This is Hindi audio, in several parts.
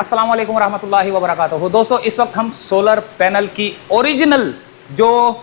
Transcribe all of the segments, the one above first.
अस्सलाम वालेकुम रहमतुल्लाहि व बरकातुहू। दोस्तों, इस वक्त हम सोलर पैनल की ओरिजिनल जो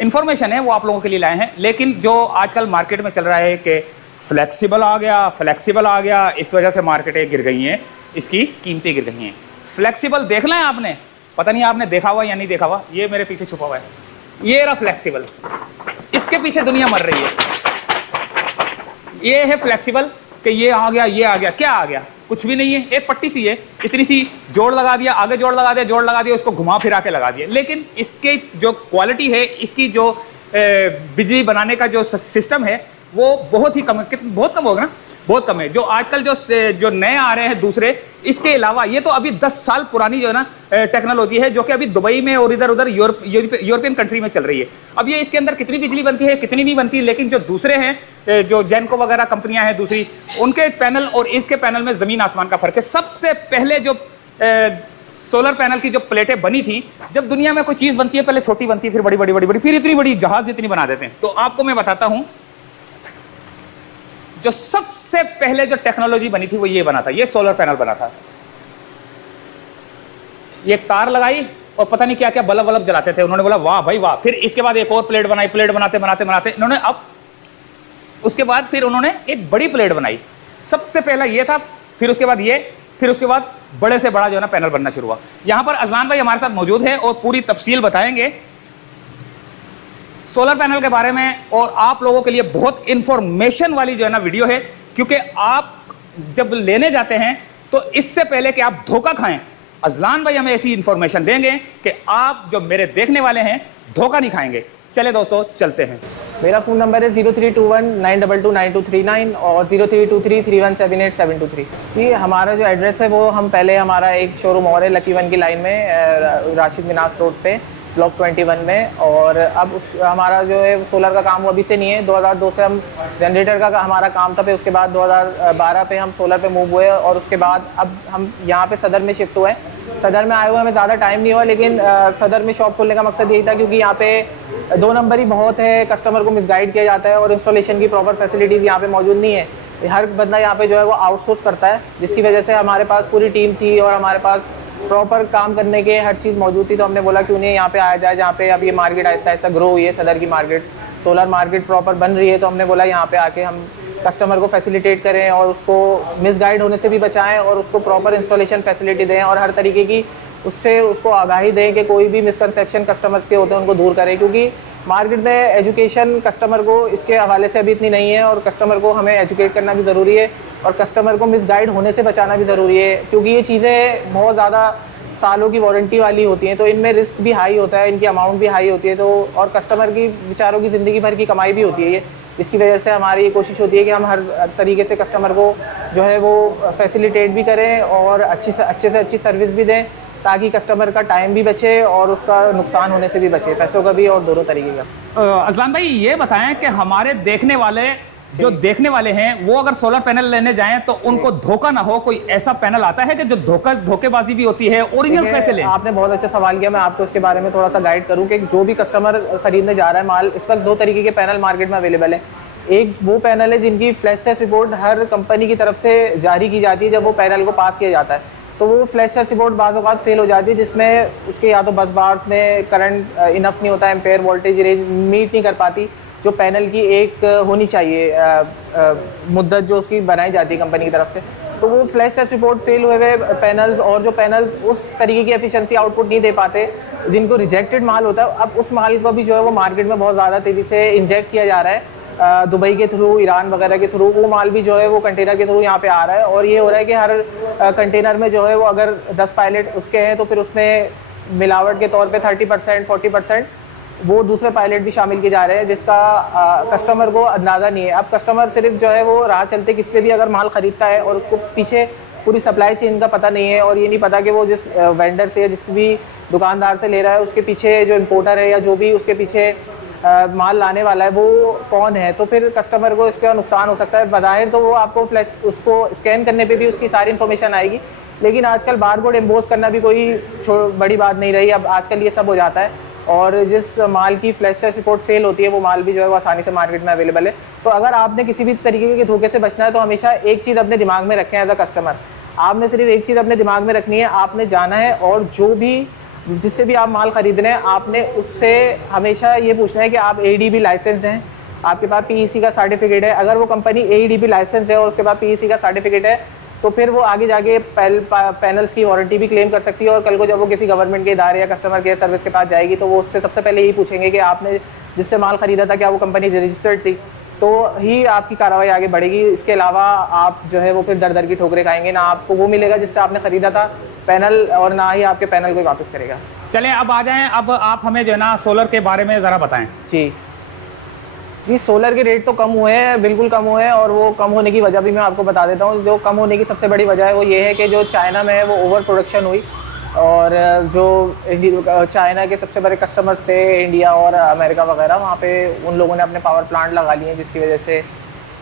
इंफॉर्मेशन है वो आप लोगों के लिए लाए हैं। लेकिन जो आजकल मार्केट में चल रहा है कि फ्लेक्सिबल आ गया, इस वजह से मार्केटें गिर गई हैं, इसकी कीमतें गिर गई हैं। फ्लेक्सिबल देखना है आपने, पता नहीं आपने देखा हुआ या नहीं देखा हुआ। ये मेरे पीछे छुपा हुआ है, ये रहा फ्लेक्सिबल, इसके पीछे दुनिया मर रही है। ये है फ्लेक्सिबल कि ये आ गया, क्या आ गया? कुछ भी नहीं है, एक पट्टी सी है, इतनी सी, जोड़ लगा दिया, आगे जोड़ लगा दिया, उसको घुमा फिरा के लगा दिया। लेकिन इसके जो क्वालिटी है, इसकी जो बिजली बनाने का जो सिस्टम है वो बहुत ही कम है। बहुत कम होगा ना, बहुत कम है। जो आजकल जो नए आ रहे हैं दूसरे, इसके अलावा ये तो अभी 10 साल पुरानी जो है ना टेक्नोलॉजी है, जो कि अभी दुबई में और इधर उधर यूरोपियन कंट्री में चल रही है। अब ये इसके अंदर कितनी बिजली बनती है, कितनी नहीं बनती, लेकिन जो दूसरे हैं, जो जेनको वगैरह कंपनियां हैं दूसरी, उनके पैनल और इसके पैनल में जमीन आसमान का फर्क है। सबसे पहले जो सोलर पैनल की जो प्लेटें बनी थी, जब दुनिया में कोई चीज बनती है पहले छोटी बनती है, फिर बड़ी, फिर इतनी बड़ी जहाज इतनी बना देते हैं। तो आपको मैं बताता हूं, जो सबसे पहले जो टेक्नोलॉजी बनी थी वो ये बना था, ये सोलर पैनल बना था। ये तार लगाई और पता नहीं क्या क्या बल्ब जलाते थे। उन्होंने बोला वाह भाई वाह। फिर इसके बाद एक और प्लेट बनाई, प्लेट बनाते इन्होंने अब उसके बाद फिर उन्होंने एक बड़ी प्लेट बनाई। सबसे पहला ये था, फिर उसके बाद ये, फिर उसके बाद बड़े से बड़ा जो है ना पैनल बनना शुरू हुआ। यहां पर अजलान भाई हमारे साथ मौजूद है और पूरी तफसील बताएंगे सोलर पैनल के बारे में। और आप लोगों के लिए बहुत इंफॉर्मेशन वाली जो है ना वीडियो है, क्योंकि आप जब लेने जाते हैं तो इससे पहले कि आप धोखा खाएं, अजलान भाई हमें ऐसी इंफॉर्मेशन देंगे कि आप जो मेरे देखने वाले हैं धोखा नहीं खाएंगे। चले दोस्तों, चलते हैं। मेरा फ़ोन नंबर है 032192292239 और 0323317872 जी। हमारा जो एड्रेस है वो, हम पहले हमारा एक शोरूम और है लकी वन की लाइन में, राशिद मिनास रोड पे, ब्लॉक 21 में। और अब हमारा जो है सोलर का काम वो अभी से नहीं है। 2002 से हम जनरेटर का हमारा काम था, फिर उसके बाद 2012 पे हम सोलर पे मूव हुए और उसके बाद अब हम यहाँ पे सदर में शिफ्ट हुए। सदर में आए हुए हमें ज़्यादा टाइम नहीं हुआ, लेकिन सदर में शॉप खोलने का मकसद यही था, क्योंकि यहाँ पे 2 नंबरी बहुत है, कस्टमर को मिसगाइड किया जाता है और इंस्टॉलेशन की प्रॉपर फैसिलिटीज़ यहाँ पे मौजूद नहीं है। हर बंदा यहाँ पे जो है वो आउटसोर्स करता है, जिसकी वजह से हमारे पास पूरी टीम थी और हमारे पास प्रॉपर काम करने के हर चीज़ मौजूद थी। तो हमने बोला क्यों नहीं यहाँ पे आया जाए, जहाँ पे अब ये मार्केट आहिस्ता आहिस्ता ग्रो हुई है, सदर की मार्केट, सोलर मार्केट प्रॉपर बन रही है। तो हमने बोला यहाँ पे आके हम कस्टमर को फैसिलिटेट करें और उसको मिसगाइड होने से भी बचाएं और उसको प्रॉपर इंस्टॉलेशन फैसिलिटी दें और हर तरीके की उसको आगाही दें कि कोई भी मिसकंसेप्शन कस्टमर्स के होते हैं उनको दूर करें। क्योंकि मार्केट में एजुकेशन कस्टमर को इसके हवाले से अभी इतनी नहीं है और कस्टमर को हमें एजुकेट करना भी ज़रूरी है और कस्टमर को मिसगाइड होने से बचाना भी ज़रूरी है। क्योंकि ये चीज़ें बहुत ज़्यादा सालों की वारंटी वाली होती हैं, तो इनमें रिस्क भी हाई होता है, इनकी अमाउंट भी हाई होती है, तो और कस्टमर की बेचारों की ज़िंदगी भर की कमाई भी होती है ये। इसकी वजह से हमारी ये कोशिश होती है कि हम हर तरीके से कस्टमर को जो है वो फैसिलिटेट भी करें और अच्छे से अच्छी सर्विस भी दें, ताकि कस्टमर का टाइम भी बचे और उसका नुकसान होने से भी बचे, पैसों का भी और दोनों तरीके का। अजलान भाई ये बताएं कि हमारे देखने वाले हैं वो अगर सोलर पैनल लेने जाएं तो उनको धोखा ना हो, कोई ऐसा पैनल आता है कि जो धोखेबाजी भी होती है, ओरिजिनल कैसे लें? आपने बहुत अच्छा सवाल किया, मैं आपको उसके बारे में थोड़ा सा गाइड करूं कि जो भी कस्टमर खरीदने जा रहा है माल, इस वक्त 2 तरीके के पैनल मार्केट में अवेलेबल है। एक वो पैनल है जिनकी फ्लैश टेस्ट रिपोर्ट हर कंपनी की तरफ से जारी की जाती है जब वो पैनल को पास किया जाता है, तो वो फ्लैश टेस्ट रिपोर्ट बाज़ औक़ात फेल हो जाती है, जिसमें उसके या तो बस बार्स में करंट इनफ नहीं होता, एम्पेयर वोल्टेज रेंज मीट नहीं कर पाती जो पैनल की एक होनी चाहिए मुद्दत जो उसकी बनाई जाती है कंपनी की तरफ से। तो वो फ्लैश टेस्ट रिपोर्ट फेल हुए हुए पैनल्स और जो पैनल्स उस तरीके की एफिशिएंसी आउटपुट नहीं दे पाते, जिनको रिजेक्टेड माल होता है, अब उस माल को भी जो है वो मार्केट में बहुत ज़्यादा तेज़ी से इंजेक्ट किया जा रहा है, दुबई के थ्रू, ईरान वगैरह के थ्रू। वो माल भी जो है वो कंटेनर के थ्रू यहाँ पे आ रहा है और ये हो रहा है कि हर कंटेनर में जो है वो अगर 10 पायलट उसके हैं तो फिर उसमें मिलावट के तौर पे 30% 40% वो दूसरे पायलट भी शामिल किए जा रहे हैं, जिसका कस्टमर को अंदाज़ा नहीं है। अब कस्टमर सिर्फ जो है वो राह चलते किससे भी अगर माल ख़रीदता है और उसको पीछे पूरी सप्लाई चेन का पता नहीं है और ये नहीं पता कि वो जिस वेंडर से या जिस भी दुकानदार से ले रहा है उसके पीछे जो इम्पोर्टर है या जो भी उसके पीछे माल लाने वाला है वो कौन है, तो फिर कस्टमर को इसका नुकसान हो सकता है। बज़ाहिर तो वो आपको फ्लैश उसको स्कैन करने पे भी उसकी सारी इन्फॉर्मेशन आएगी, लेकिन आजकल बारकोड एम्बोस करना भी कोई बड़ी बात नहीं रही। अब आजकल ये सब हो जाता है और जिस माल की फ्लैश टेस्ट रिपोर्ट फेल होती है वो माल भी जो है वो आसानी से मार्केट में अवेलेबल है। तो अगर आपने किसी भी तरीके के धोखे से बचना है तो हमेशा एक चीज़ अपने दिमाग में रखें एज अ कस्टमर, आपने सिर्फ एक चीज़ अपने दिमाग में रखनी है, आपने जाना है और जो भी जिससे भी आप माल खरीद रहे हैं आपने उससे हमेशा ये पूछना है कि आप ADB लाइसेंस हैं, आपके पास PEC का सर्टिफिकेट है। अगर वो कंपनी ADB लाइसेंस है और उसके बाद PEC का सर्टिफिकेट है तो फिर वो आगे जाके पैनल्स की वारंटी भी क्लेम कर सकती है। और कल को जब वो किसी गवर्नमेंट के इदारे या कस्टमर केयर सर्विस के पास जाएगी तो वो उससे सबसे पहले यही पूछेंगे कि आपने जिससे माल खरीदा था क्या वो कंपनी रजिस्टर्ड थी, तो ही आपकी कार्रवाई आगे बढ़ेगी। इसके अलावा आप जो है वो फिर दर दर की ठोकरें खाएंगे, ना आपको वो मिलेगा जिससे आपने खरीदा था पैनल और ना ही आपके पैनल को वापस करेगा। चलें अब आ जाएं, अब आप हमें जो है ना सोलर के बारे में ज़रा बताएं। जी सोलर के रेट तो कम हुए हैं, बिल्कुल कम हुए हैं, और वो कम होने की वजह भी मैं आपको बता देता हूँ। जो कम होने की सबसे बड़ी वजह है वो ये है कि जो चाइना में है वो ओवर प्रोडक्शन हुई, और जो चाइना के सबसे बड़े कस्टमर्स थे इंडिया और अमेरिका वगैरह, वहाँ पे उन लोगों ने अपने पावर प्लांट लगा लिए, जिसकी वजह से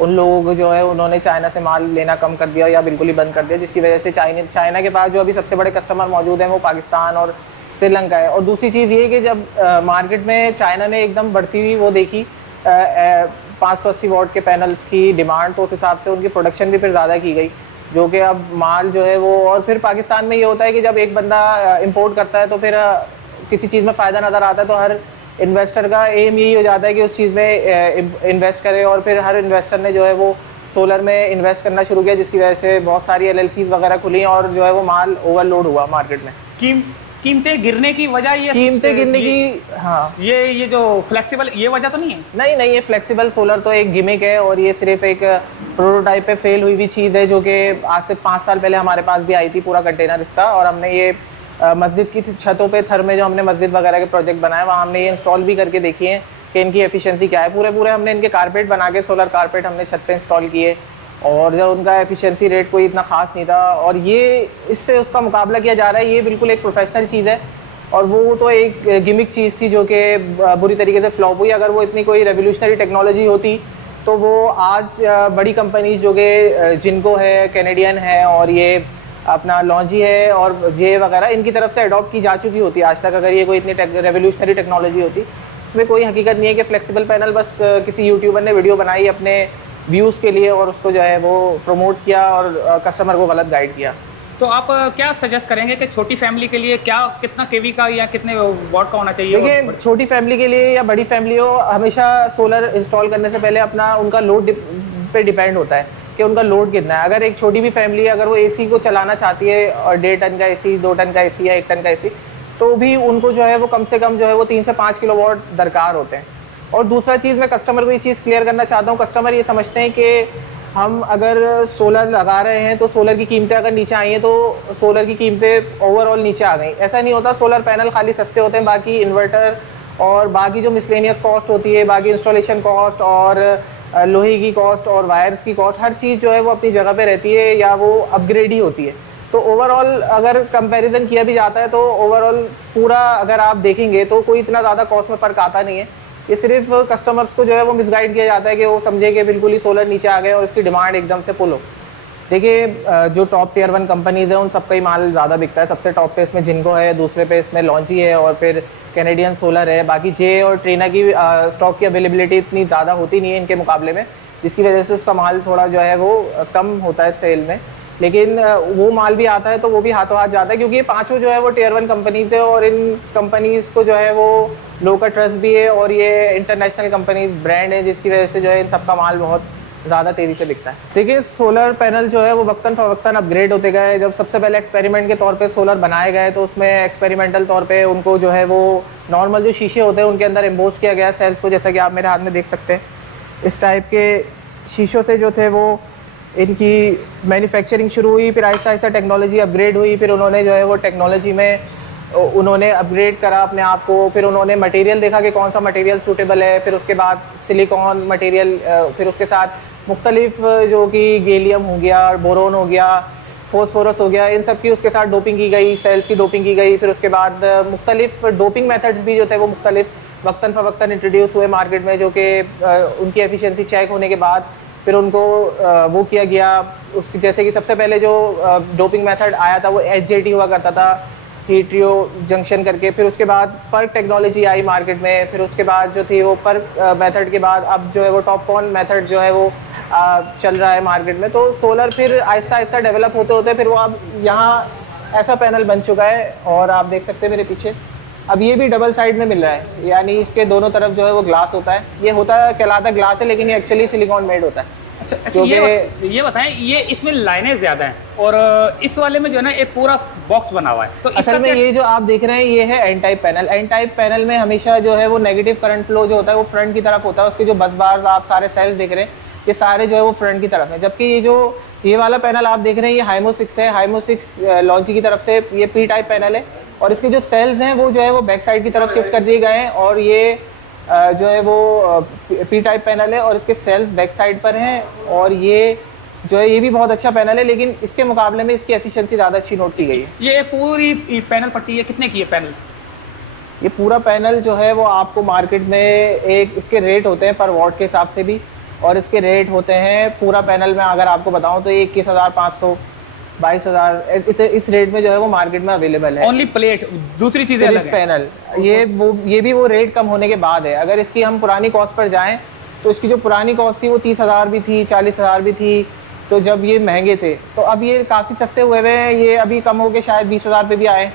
उन लोगों को जो है उन्होंने चाइना से माल लेना कम कर दिया या बिल्कुल ही बंद कर दिया, जिसकी वजह से चाइना के पास जो अभी सबसे बड़े कस्टमर मौजूद हैं वो पाकिस्तान और श्रीलंका है। और दूसरी चीज़ ये कि जब मार्केट में चाइना ने एकदम बढ़ती हुई वो देखी 580 वॉट के पैनल्स की डिमांड, तो उस हिसाब से उनकी प्रोडक्शन भी फिर ज़्यादा की गई, जो कि अब माल जो है वो, और फिर पाकिस्तान में ये होता है कि जब एक बंदा इंपोर्ट करता है तो फिर किसी चीज़ में फ़ायदा नज़र आता है तो हर इन्वेस्टर का एम यही हो जाता है कि उस चीज़ में इन्वेस्ट करे, और फिर हर इन्वेस्टर ने जो है वो सोलर में इन्वेस्ट करना शुरू किया, जिसकी वजह से बहुत सारी LLCs वगैरह खुली और जो है वो माल ओवरलोड हुआ मार्केट में। कीमतें गिरने की वजह ये कीमतें गिरने की, हाँ ये जो फ्लेक्सिबल ये वजह तो नहीं है? नहीं, ये फ्लेक्सिबल सोलर तो एक गिमिक है, और ये सिर्फ एक प्रोटोटाइप पे फेल हुई हुई चीज़ है, जो कि आज से 5 साल पहले हमारे पास भी आई थी पूरा कंटेनर इसका। और हमने ये मस्जिद की छतों पे थर में जो हमने मस्जिद वगैरह के प्रोजेक्ट बनाए वहाँ हमने ये इंस्टॉल भी करके देखी है कि इनकी एफिशिएंसी क्या है। पूरे हमने इनके कारपेट बना के, सोलर कारपेट हमने छत पे इंस्टॉल किए, और जब उनका एफिशिएंसी रेट कोई इतना खास नहीं था, और ये इससे उसका मुकाबला किया जा रहा है। ये बिल्कुल एक प्रोफेशनल चीज़ है, और वो तो एक गिमिक चीज़ थी जो कि बुरी तरीके से फ्लॉप हुई। अगर वो इतनी कोई रेवोल्यूशनरी टेक्नोलॉजी होती तो वो आज बड़ी कंपनीज जो कि जिनको है, कैनेडियन है, और ये अपना लॉन्जी है और जे वगैरह, इनकी तरफ से अडॉप्ट की जा चुकी होती आज तक, अगर ये कोई इतनी रेवोल्यूशनरी टेक्नोलॉजी होती। इसमें कोई हकीकत नहीं है कि फ्लेक्सिबल पैनल बस किसी यूट्यूबर ने वीडियो बनाई अपने व्यूज़ के लिए और उसको जो है वो प्रमोट किया और कस्टमर को गलत गाइड किया। तो आप क्या सजेस्ट करेंगे कि छोटी फैमिली के लिए क्या, कितना केवी का या कितने वॉट का होना चाहिए? देखिए, छोटी फैमिली के लिए या बड़ी फैमिली हो, हमेशा सोलर इंस्टॉल करने से पहले अपना उनका लोड पे डिपेंड होता है कि उनका लोड कितना है। अगर एक छोटी भी फैमिली है, अगर वो AC को चलाना चाहती है और 1.5 टन का AC, 2 टन का AC या 1 टन का AC, तो भी उनको जो है वो कम से कम जो है वो 3 से 5 किलोवाट दरकार होते हैं। और दूसरा चीज़, मैं कस्टमर को ये चीज़ क्लियर करना चाहता हूँ, कस्टमर ये समझते हैं कि हम अगर सोलर लगा रहे हैं तो सोलर की कीमतें अगर नीचे आई हैं तो सोलर की कीमतें ओवरऑल नीचे आ गई। ऐसा नहीं होता। सोलर पैनल खाली सस्ते होते हैं, बाकी इन्वर्टर और बाकी जो मिसलेनियस कॉस्ट होती है, बाकी इंस्टॉलेशन कॉस्ट और लोहे की कॉस्ट और वायर्स की कॉस्ट, हर चीज़ जो है वो अपनी जगह पे रहती है या वो अपग्रेड ही होती है। तो ओवरऑल अगर कंपैरिजन किया भी जाता है तो ओवरऑल पूरा अगर आप देखेंगे तो कोई इतना ज़्यादा कॉस्ट में फ़र्क आता नहीं है। ये सिर्फ कस्टमर्स को जो है वो मिसगाइड किया जाता है कि वो समझे कि बिल्कुल ही सोलर नीचे आ गए और इसकी डिमांड एकदम से फुल हो। देखिए, जो टॉप टियर 1 कंपनीज़ हैं उन सबका ही माल ज़्यादा बिकता है। सबसे टॉप पे इसमें जिनको है, दूसरे पे इसमें लॉन्ची है, और फिर कैनेडियन सोलर है। बाकी जे और ट्रेना की स्टॉक की अवेलेबिलिटी इतनी ज़्यादा होती नहीं है इनके मुकाबले में, जिसकी वजह से उसका माल थोड़ा जो है वो कम होता है सेल में। लेकिन वो माल भी आता है तो वो भी हाथों हाथ जाता है, क्योंकि ये पाँचों जो है वो टियर 1 कंपनीज़ है, और इन कंपनीज़ को जो है वो लोग का ट्रस्ट भी है, और ये इंटरनेशनल कंपनीज ब्रांड है, जिसकी वजह से जो है इन सबका माल बहुत ज़्यादा तेज़ी से बिकता है। देखिए, सोलर पैनल जो है वो वक्तन फवक्तन अपग्रेड होते गए। जब सबसे पहले एक्सपेरिमेंट के तौर पे सोलर बनाए गए तो उसमें एक्सपेरिमेंटल तौर पे उनको जो है वो नॉर्मल जो शीशे होते हैं उनके अंदर एम्बोस किया गया सेल्स को, जैसा कि आप मेरे हाथ में देख सकते हैं। इस टाइप के शीशों से जो थे वो इनकी मैन्युफैक्चरिंग शुरू हुई, फिर आहिस्ता आहिस्ता टेक्नोलॉजी अपग्रेड हुई, फिर उन्होंने जो है वो टेक्नोलॉजी में उन्होंने अपग्रेड करा अपने आप को, फिर उन्होंने मटेरियल देखा कि कौन सा मटेरियल सूटेबल है, फिर उसके बाद सिलिकॉन मटेरियल, फिर उसके साथ मुख्तलिफ जो कि गैलियम हो गया, बोरोन हो गया, फॉस्फोरस हो गया, इन सब की उसके साथ डोपिंग की गई, सेल्स की डोपिंग की गई। फिर उसके बाद मुख्तलिफ डोपिंग मेथड्स भी जो थे वो मुख्तलिफ वक्तन फ़वक्तन इंट्रोड्यूस हुए मार्केट में, जो कि उनकी एफिशिएंसी चेक होने के बाद फिर उनको वो किया गया। उसकी जैसे कि सबसे पहले जो डोपिंग मेथड आया था वो HJT हुआ करता था, हीट्रियो जंक्शन करके, फिर उसके बाद पर्क टेक्नोलॉजी आई मार्केट में, फिर उसके बाद जो थी वो पर्क मेथड के बाद अब जो है वो टॉपकॉन मेथड जो है वो चल रहा है मार्केट में। तो सोलर फिर आहिस्ता आहिस्ता डेवलप होते होते फिर वो अब यहाँ ऐसा पैनल बन चुका है। और आप देख सकते हैं मेरे पीछे, अब ये भी डबल साइड में मिल रहा है, यानी इसके दोनों तरफ जो है वो ग्लास होता है। ये होता है कहलाता ग्लास है, लेकिन ये एक्चुअली सिलिकॉन मेड होता है। अच्छा, ये बताएं, ये इसमें लाइनें ज्यादा हैं और इस वाले में जो है ना एक पूरा बॉक्स बना हुआ है। तो असल में ये जो आप देख रहे हैं ये है N type panel. N type panel में हमेशा जो है वो नेगेटिव करंट फ्लो जो होता है वो फ्रंट की तरफ होता है। उसके जो बस बार्स आप सारे सेल्स देख रहे हैं ये सारे जो है वो फ्रंट की तरफ है। जबकि ये वाला पैनल आप देख रहे हैं ये हाइमो 6 है। हाइमो 6 लॉन्ची की तरफ से ये पी टाइप पैनल है और इसके जो सेल्स हैं वो जो है वो बैक साइड की तरफ शिफ्ट कर दिए गए हैं। और ये जो है वो पी टाइप पैनल है और इसके सेल्स बैक साइड पर हैं। और ये जो है ये भी बहुत अच्छा पैनल है, लेकिन इसके मुकाबले में इसकी एफिशिएंसी ज़्यादा अच्छी नोट की गई है। ये पूरी पैनल पट्टी है कितने की है पैनल? ये पूरा पैनल जो है वो आपको मार्केट में एक इसके रेट होते हैं पर वॉट के हिसाब से भी, और इसके रेट होते हैं पूरा पैनल में अगर आपको बताऊं तो 21,500 22,000 इस रेट में जो है वो मार्केट में अवेलेबल है। ओनली प्लेट, दूसरी चीजें अलग है। पैनल ये भी वो रेट कम होने के बाद है। अगर इसकी हम पुरानी कॉस्ट पर जाएं तो इसकी जो पुरानी कॉस्ट थी वो 30,000 भी थी, 40,000 भी थी, तो जब ये महंगे थे। तो अब ये काफ़ी सस्ते हुए हुए हैं, ये अभी कम होके शायद 20,000 पे भी आए।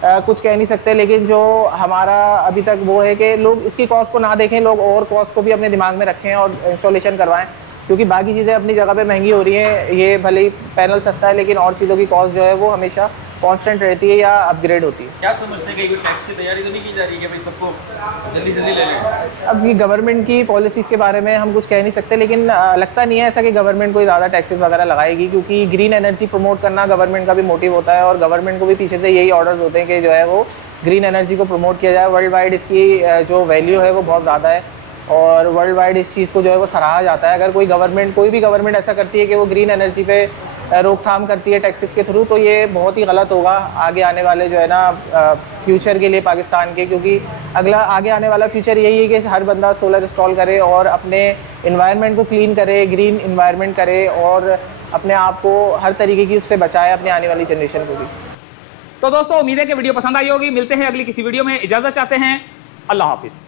कुछ कह नहीं सकते, लेकिन जो हमारा अभी तक वो है कि लोग इसकी कॉस्ट को ना देखें, लोग और कॉस्ट को भी अपने दिमाग में रखें और इंस्टॉलेशन करवाएं, क्योंकि बाकी चीज़ें अपनी जगह पे महंगी हो रही हैं। ये भले ही पैनल सस्ता है लेकिन और चीज़ों की कॉस्ट जो है वो हमेशा कांस्टेंट रहती है या अपग्रेड होती है। क्या समझते हैं कि टैक्स की तैयारी तो नहीं की जा रही है भाई सबको जल्दी जल्दी ले लें? अब ये गवर्नमेंट की पॉलिसीज़ के बारे में हम कुछ कह नहीं सकते, लेकिन लगता नहीं है ऐसा कि गवर्नमेंट कोई ज़्यादा टैक्सेस वगैरह लगाएगी, क्योंकि ग्रीन एनर्जी प्रमोट करना गवर्नमेंट का भी मोटिव होता है और गवर्नमेंट को भी पीछे से यही ऑर्डर्स होते हैं कि जो है वो ग्रीन एनर्जी को प्रमोट किया जाए। वर्ल्ड वाइड इसकी जो वैल्यू है वो बहुत ज़्यादा है और वर्ल्ड वाइड इस चीज़ को जो है वो सराहा जाता है। अगर कोई भी गवर्नमेंट ऐसा करती है कि वो ग्रीन एनर्जी पे रोकथाम करती है टैक्सेस के थ्रू, तो ये बहुत ही गलत होगा आगे आने वाले जो है ना फ्यूचर के लिए पाकिस्तान के, क्योंकि आगे आने वाला फ्यूचर यही है कि हर बंदा सोलर इंस्टॉल करे और अपने इन्वायरमेंट को क्लीन करे, ग्रीन इन्वायरमेंट करे और अपने आप को हर तरीके की उससे बचाए, अपने आने वाली जनरेशन को भी। तो दोस्तों उम्मीद है कि वीडियो पसंद आई होगी। मिलते हैं अगली किसी वीडियो में, इजाजत चाहते हैं, अल्लाह हाफिज़।